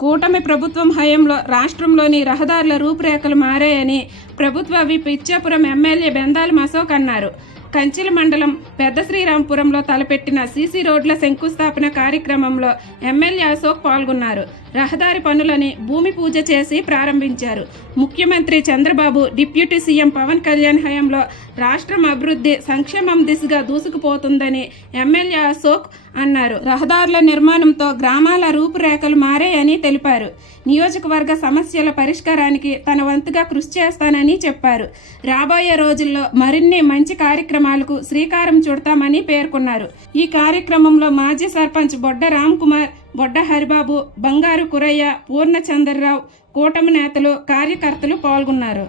కూటమి ప్రభుత్వం హయాంలో రాష్ట్రంలోని రహదారుల రూపురేఖలు మారాయని ప్రభుత్వ విప్ ఇచ్చాపురం ఎమ్మెల్యే బెందాలం అశోక్ అన్నారు. కంచిల మండలం పెద్ద శ్రీరాంపురంలో తలపెట్టిన సీసీ రోడ్ల శంకుస్థాపన కార్యక్రమంలో ఎమ్మెల్యే అశోక్ పాల్గొన్నారు. రహదారి పనులని భూమి పూజ చేసి ప్రారంభించారు. ముఖ్యమంత్రి చంద్రబాబు, డిప్యూటీ సీఎం పవన్ కళ్యాణ్ హయాంలో రాష్ట్రం అభివృద్ధి సంక్షేమం దిశగా దూసుకుపోతుందని ఎమ్మెల్యే అశోక్ అన్నారు. రహదారుల నిర్మాణంతో గ్రామాల రూపురేఖలు మారాయని తెలిపారు. నియోజకవర్గ సమస్యల పరిష్కారానికి తన వంతుగా కృషి చేస్తానని చెప్పారు. రాబోయే రోజుల్లో మరిన్ని మంచి కార్యక్రమాలకు శ్రీకారం చుడతామని పేర్కొన్నారు. ఈ కార్యక్రమంలో మాజీ సర్పంచ్ బొడ్డ రామ్ కుమార్, బొడ్డ హరిబాబు, బంగారు కురయ్య, పూర్ణచంద్రరావు, కూటమి నేతలు, కార్యకర్తలు పాల్గొన్నారు.